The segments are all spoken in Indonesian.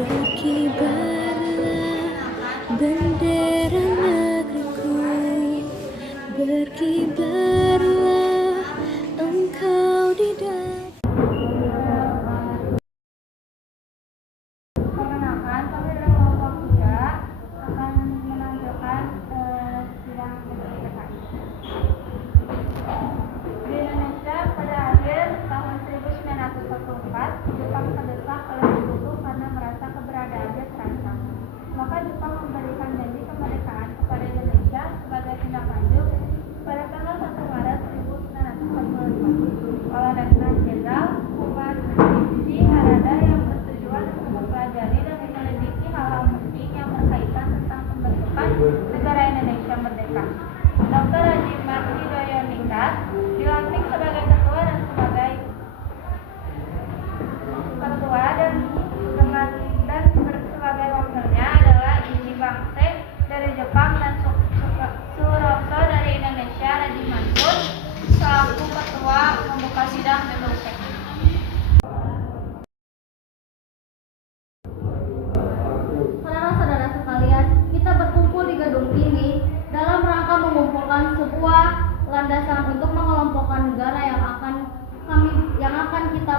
Berkibarlah bendera negeriku, berkibarlah engkau di dalam. Perkenalkan, kami dari kelompok 3 akan menampilkan sidang PKI. Di Indonesia pada akhir tahun 1944, Jepang terdesak oleh sekutu karena merasa keberadaannya terancam. Maka Jepang memberikan janji kemerdekaan kepada Indonesia sebagai tindak lanjut pada tanggal 1 Maret 1945 oleh Letnan Jenderal Fukashi Harada yang bertujuan untuk mempelajari dan menyelidiki hal-hal penting yang berkaitan tentang pembentukan negara Indonesia merdeka. Dr. Haji Marti Doyoningrat dilantik sebagai ketua dan sebagai wakilnya adalah Ichi Bangse dari Jepang dan Suroso dari Indonesia. Raji Mansur selaku ketua membuka sidang BPUP. Saudara-saudara sekalian, kita berkumpul di gedung ini dalam rangka mengumpulkan sebuah landasan untuk mengelompokkan negara yang akan kita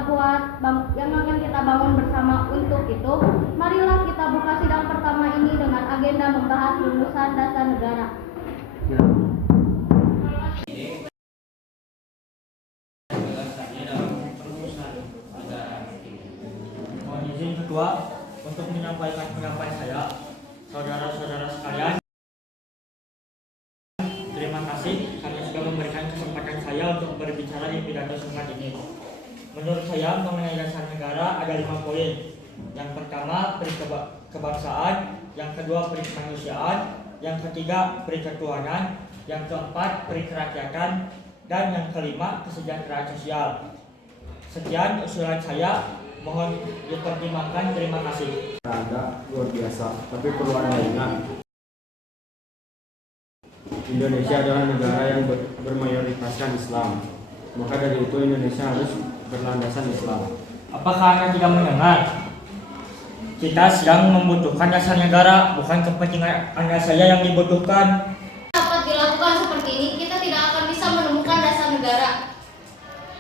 bangun bersama. Untuk itu, marilah kita buka sidang pertama ini dengan agenda membahas rumusan dasar negara. Mohon izin Ketua untuk menyampaikan pendapat saya. Saudara-saudara sekalian, terima kasih karena sudah memberikan kesempatan saya untuk berbicara di pidato singkat ini. Menurut saya, mengenai dasar negara ada 5 poin. Yang pertama, peri kebangsaan. Yang kedua, peri kemanusiaan. Yang ketiga, peri ketuhanan. Yang keempat, peri kerakyatan. Dan yang kelima, kesejahteraan sosial. Sekian usulan saya, mohon dipertimbangkan. Terima kasih. Ada luar biasa, tapi perlu ada ingat. Indonesia adalah negara yang bermayoritaskan Islam. Maka dari itu Indonesia harus berlandasan Islam. Apakah Anda tidak mendengar? Kita sedang membutuhkan dasar negara, bukan kepentingan Anda saya yang dibutuhkan. Dapat dilakukan seperti ini, kita tidak akan bisa menemukan dasar negara.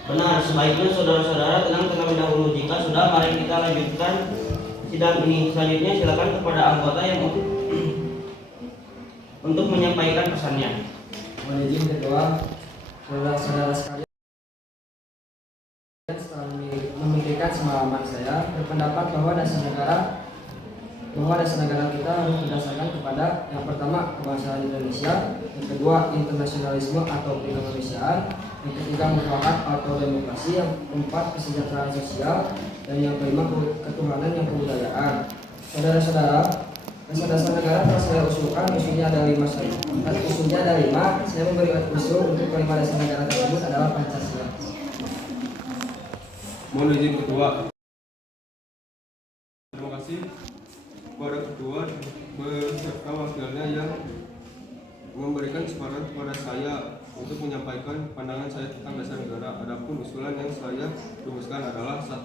Benar, sebaiknya saudara-saudara tenang terlebih dahulu. Jika sudah, mari kita lanjutkan sidang ini. Selanjutnya silakan kepada anggota yang untuk menyampaikan pesannya. Mohon izin Ketua, saudara-saudara sekalian, setelah memikirkan semalaman saya berpendapat bahwa dasar negara kita harus berdasarkan kepada yang pertama kebangsaan Indonesia, yang kedua internasionalisme atau kemanusiaan, yang ketiga mufakat atau demokrasi, yang keempat kesejahteraan sosial, dan yang kelima ketuhanan yang kebudayaan. Saudara-saudara, dasar negara telah saya usulkan, usulnya ada 5. Saya memberi usul untuk kelima dasar negara tersebut adalah Pancasila. Mohon izin Ketua. Terima kasih kepada Ketua beserta wakilnya yang memberikan kesempatan kepada saya untuk menyampaikan pandangan saya tentang dasar negara. Adapun usulan yang saya rumuskan adalah 1.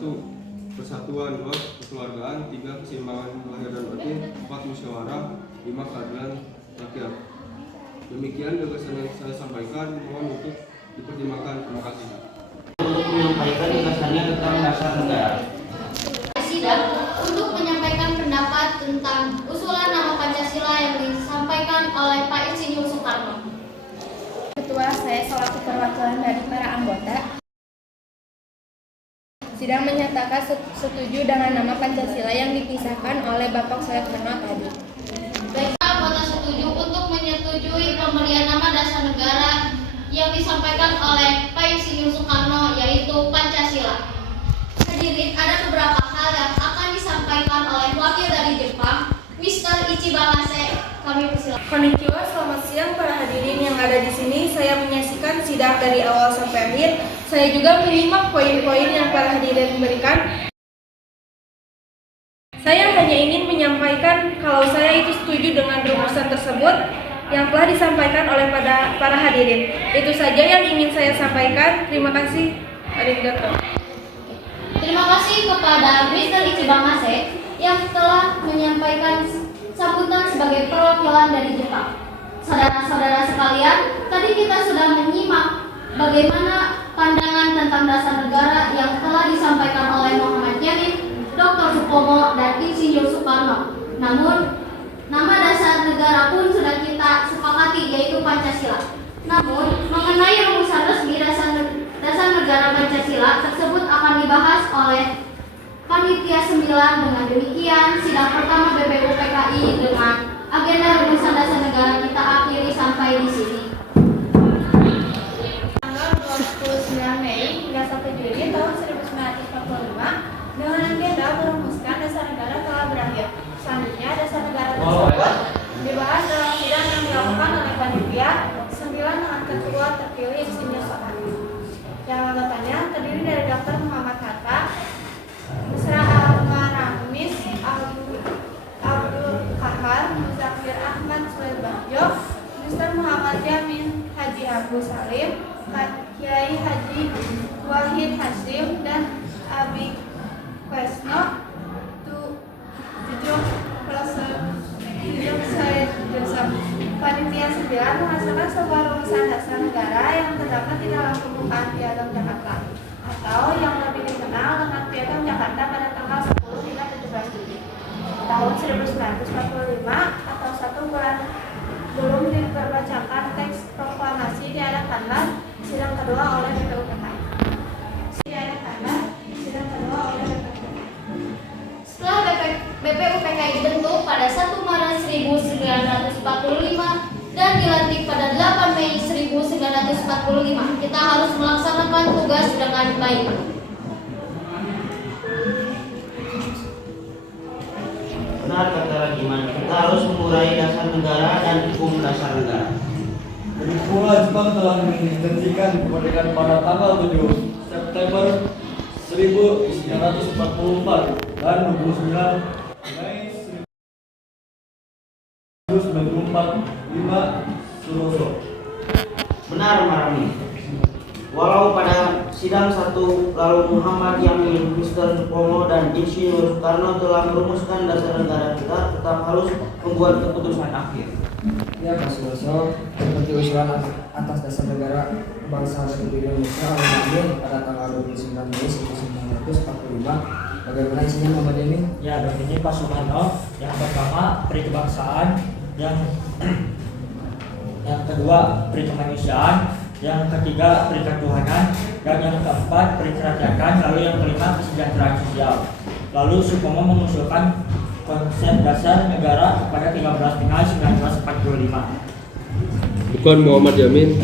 Persatuan, 2. Kekeluargaan, 3. Keseimbangan lahir dan batin, 4. Musyawarah, 5. Keadilan rakyat. Demikian gagasan yang saya sampaikan, mohon untuk dipertimbangkan. Terima kasih. Untuk menyampaikan gagasannya tentang dasar negara. Sidang untuk menyampaikan pendapat tentang usulan nama Pancasila yang disampaikan oleh Pak Insinyur Soekarno. Ketua, saya selaku perwakilan dari para anggota. Sidang menyatakan setuju dengan nama Pancasila yang dipisahkan oleh Bapak Soekarno tadi. Baik, anggota setuju untuk menyetujui pemberian nama dasar negara yang disampaikan oleh Pak Insinyur Soekarno, yaitu Pancasila. Hadirin, ada beberapa hal yang akan disampaikan oleh wakil dari Jepang, Mr. Ichi Bangase. Kami persilakan. Konnichiwa, selamat siang para hadirin yang ada di sini. Saya menyaksikan sidang dari awal sampai akhir. Saya juga menyimak poin-poin yang para hadirin berikan. Saya hanya ingin menyampaikan kalau saya itu setuju dengan rumusan tersebut yang telah disampaikan oleh para hadirin. Itu saja yang ingin saya sampaikan. Terima kasih. Arigato. Terima kasih kepada Mr. Ichi Bangase yang telah datang dari Jepang. Saudara-saudara sekalian, tadi kita sudah menyimak bagaimana pandangan tentang dasar negara yang telah disampaikan oleh Muhammad Yamin, Dr. Supomo, dan Insinyur Soekarno. Namun, nama dasar negara pun sudah kita sepakati, yaitu Pancasila. Namun, mengenai rumusan resmi dasar negara Pancasila tersebut akan dibahas oleh Panitia 9. Dengan demikian, sidang pertama BPUPKI dengan agenda rumusan dasar negara kita akhiri sampai di sini. Tanggal 29 Mei hingga 1 Juli tahun 1945 dengan agenda merumuskan dasar negara telah berakhir. Selanjutnya, dasar negara tersebut dibahas dalam sidang yang dilakukan oleh panitia 9 dengan ketua terpilih Insinyur Soekarno. Yang anggotanya terdiri dari Dr. Muhammad Hatta, Mesra Al-Maramis, Abdul Kahar, Muzakir Ahmad Suebahjo, Mr. Muhammad Yamin, Haji Abu Salim, Kiai Haji Wahid Hasim, dan Abi Kwesno, Tujuh Said Joseph. Panitia 9 menghasilkan sebuah rumusan dasar negara yang terdapat di dalam pembukaan Piagam Jakarta atau yang lebih dikenal dengan Piagam Jakarta pada tanggal 10 hingga 17 Juli tahun 1945 atau 1 bulan belum dibacakan teks proklamasi diadakanlah sidang kedua oleh BPUPKI. Setelah BPUPKI dibentuk pada 1 Maret 1945 dan dilantik pada 8 Mei 1945, kita harus melaksanakan tugas dengan baik. Benar kata Rajiman, kita harus mengurai dasar negara dan hukum dasar negara. Jadi pula Jepang telah menghentikan kemerdekaan pada tanggal 7 September 1944 dan 29 Mei 1945 Suroso. Benar Marami. Walau pada sidang 1 lalu Muhammad Yamin, Mr. Supomo, dan Insinyur Soekarno telah merumuskan dasar negara kita, tetap harus membuat keputusan akhir. Ya, Pak Suroso, seperti usulan atas dasar negara bangsa Republik Indonesia oleh Yamin pada tanggal 29 Mei 1945, bagaimana isinya Muhammad Yamin? Ya, begini Pak Soekarno. Yang pertama, peri kebangsaan, yang kedua, peri kemanusiaan, yang ketiga, peri ketuhanan, dan yang keempat, peri kerakyatan, lalu yang kelima, kesejahteraan sosial. Lalu Supomo mengusulkan konsep dasar negara pada 13 Pinal 1945. Bukan Muhammad Yamin.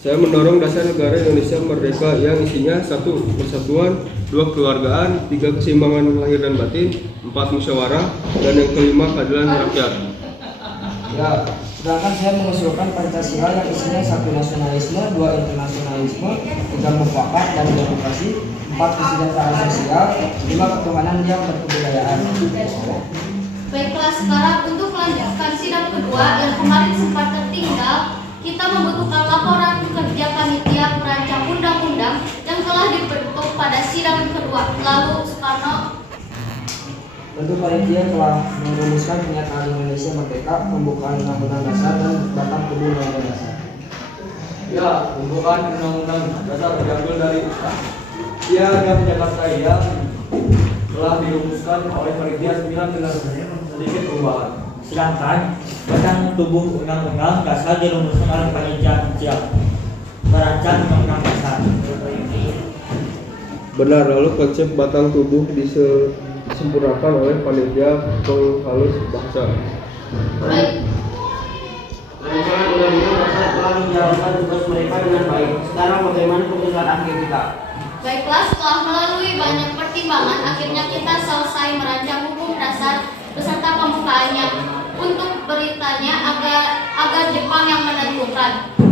Saya mendorong dasar negara Indonesia merdeka yang isinya 1. Persatuan, 2. Kekeluargaan, 3. Keseimbangan lahir dan batin, 4. Musyawarah, dan yang kelima keadilan rakyat. Ya, sedangkan saya mengusulkan Pancasila yang isinya 1. Nasionalisme, 2. Internasionalisme, 3. Mufakat dan demokrasi, 4. Kesejahteraan sosial, 5. Ketuhanan yang berkebudayaan. Baiklah, sekarang untuk melanjutkan sidang kedua yang kemarin sempat tertinggal, kita membutuhkan laporan kerja panitia perancang undang-undang yang telah dibentuk pada sidang kedua. Lalu Soekarno. Tentu panitia telah merumuskan pernyataan Indonesia merdeka, pembukaan undang-undang dasar dan batang tubuh undang-undang dasar. Ya, pembukaan undang-undang dasar diambil dari Piagam Jakarta yang telah dirumuskan oleh panitia 9 dengan sedikit perubahan. Sedangkan batang tubuh undang-undang dasar dirumuskan oleh panitia kecil perancang undang-undang dasar. Benar, lalu konsep batang tubuh disempurnakan oleh panitia penghalus bahasa. Baik. Rancangan undang-undang dasar telah menjalankan tugas mereka dengan baik. Sekarang bagaimana keputusan akhir kita? Baiklah, setelah melalui banyak pertimbangan, akhirnya kita selesai merancang hukum dasar beserta pembukaannya. Untuk beritanya agar Jepang yang menentukan.